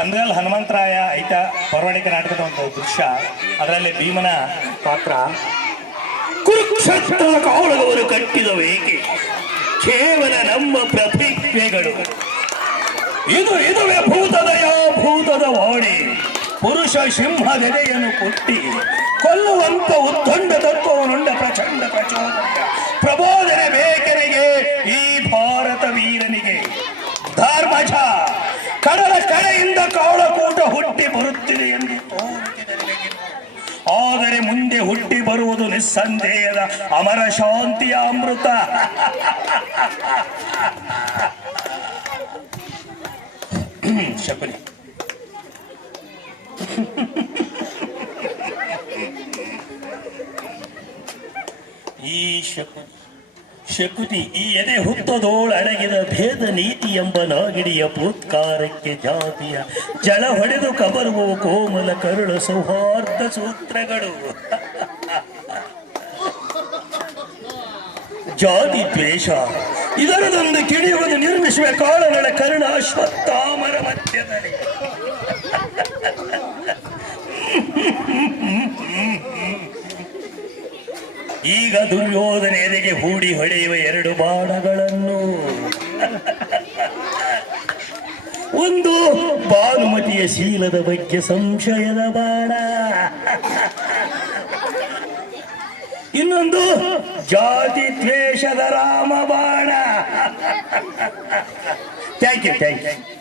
ಕಂದಗಲ್ ಹನುಮಂತರಾಯ ಐತ ಪೌರಾಣಿಕ ನಾಟಕದ ಒಂದು ದೃಶ್ಯ. ಅದರಲ್ಲಿ ಭೀಮನ ಪಾತ್ರ. ಕುರುಕ್ಷೇತ್ರದ ಕಾವಲದವರು ಕಟ್ಟಿದ ಏಕೆ? ಕೇವಲ ನಮ್ಮ ಪ್ರತಿಜ್ಞೆಗಳು. ಇದು ಇದುವೇ ಭೂತದ ಯಾ ಭೂತದ ವಾಣಿ. ಪುರುಷ ಸಿಂಹ ಗದೆಯನ್ನು ಕೊಟ್ಟಿ ಕೊಲ್ಲುವಂತ ಉದ್ದಂಡ ತತ್ವವನ್ನುಂಡ ಪ್ರಚಂಡ ಪ್ರಚೋದ ಪ್ರಬೋಧನೆ ಬೇಕರಿಗೆ ಈ ಭಾರತ ಧರ್ಮಜ ಕಡಲ ಕಡೆಯಿಂದ ಕಾವಳಕೂಟ ಹುಟ್ಟಿ ಬರುತ್ತಿದೆ ಎಂದು ಆದರೆ ಮುಂದೆ ಹುಟ್ಟಿ ಬರುವುದು ನಿಸ್ಸಂದೇಹದ ಅಮರ ಶಾಂತಿಯ ಅಮೃತ. ಶಕುನಿ. ಈ ಶಕುನಿ. ಶಕುನಿ ಈ ಎದೆ ಹುತ್ತದೋಳ ಅಡಗಿದ ಭೇದ ನೀತಿ ಎಂಬ ನಾಗಿಡಿಯ ಪೂತ್ಕಾರಕ್ಕೆ ಜಾತಿಯ ಜಳ ಹೊಡೆದು ಕಬರುವ ಕೋಮಲ ಕರುಳ ಸೌಹಾರ್ದ ಸೂತ್ರಗಳು. ಜಾತಿ ದ್ವೇಷ, ಇದರದೊಂದು ಕಿಡಿಯುವುದು ನಿರ್ಮಿಸುವ ಕಾಳಗಳ ಕರುಣ ಅಶ್ವತ್ಥಾಮರ ಮಧ್ಯದಲ್ಲಿ. ಈಗ ದುರ್ಯೋಧನ ಎದೆಗೆ ಹೂಡಿ ಹೊಡೆಯುವ ಎರಡು ಬಾಣಗಳನ್ನು. ಒಂದು ಭಾನುಮತಿಯ ಶೀಲದ ಬಗ್ಗೆ ಸಂಶಯದ ಬಾಣ. ಇನ್ನೊಂದು ಜಾತಿ ದ್ವೇಷದ ರಾಮ ಬಾಣ. Thank you thank you